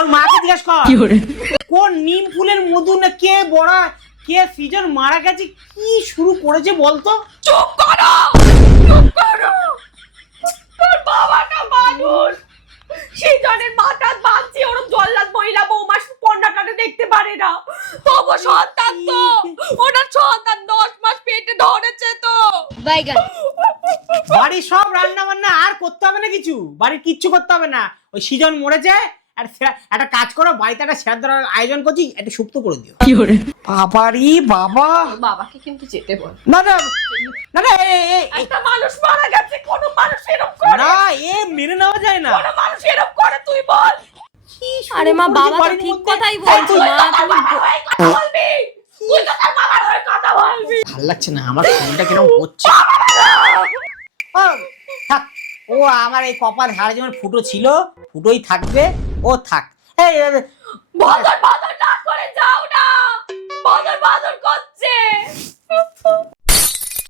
তোর মাকে জিজ্ঞেস কর কোন নিম ফুলের মধু না কে বড়া কে সিজন মারা গেছে কি শুরু করেছে বলতো। চুপ করো, চুপ করো। তোর বাবাটা মানুষ, সেজনের মাথা বাঁধছে, ওরম জল্লাদ মহিলা বৌমা কন্যাটাকে দেখতে পারে না। তবু সন্তান তো, ওনার সন্তান 10 মাস পেটে ধরেছে তো। বাইগান বাড়ির সব রান্না বান্না আর করতে হবে না, কিছু বাড়ির কিচ্ছু করতে হবে না। ওই সিজন মরেছে আর একটা কাজ করো, বাড়িতে একটা সেরার আয়োজন করছি, একটা শুক্তো করে দিও। বাবারি বাবা, বাবাকে কিন্তু যেতে বল। না না না না একটা মানুষ মারা গেছে, কোন মানুষ এরকম করে না, এ মেনে নেওয়া যায় না। কোন মানুষ এরকম করে তুই বল। আরে মা, বাবা তো ঠিক কথাই বলছে মা, তুমি কথা বলবি, তুই তো তার বাবার হয়ে কথা বলবি। ভাল লাগছে না আমার, ফোনটা কিরকম করছে। ও থাক, ও আমার এই কপাল হাড়ে যেমন ফুটো ছিল ফুটোই থাকবে, ও থাক। এই বল তোর